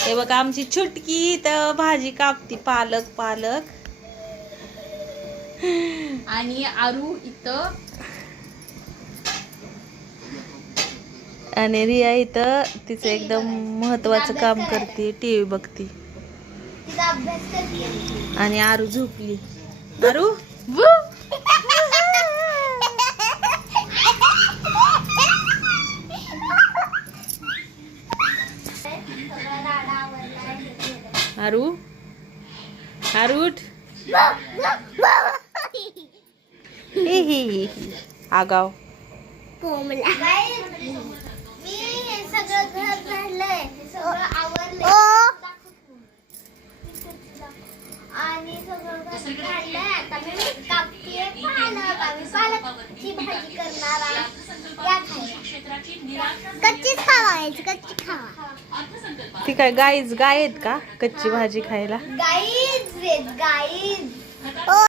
हे बघा आमची छुटकी तर भाजी कापती पालक पालक. आणि आरू इथं. आणि रिया इथं तिचं एकदम महत्वाचं काम करते टीव्ही बघती. तिचा अभ्यास करते आणि आरू झोपली. आरू? भाजी करणार आहे या खायला कच्चीच खावायची कच्ची खावा. ती काय गाईज गाय आहेत का? कच्ची भाजी खायला? Guys guys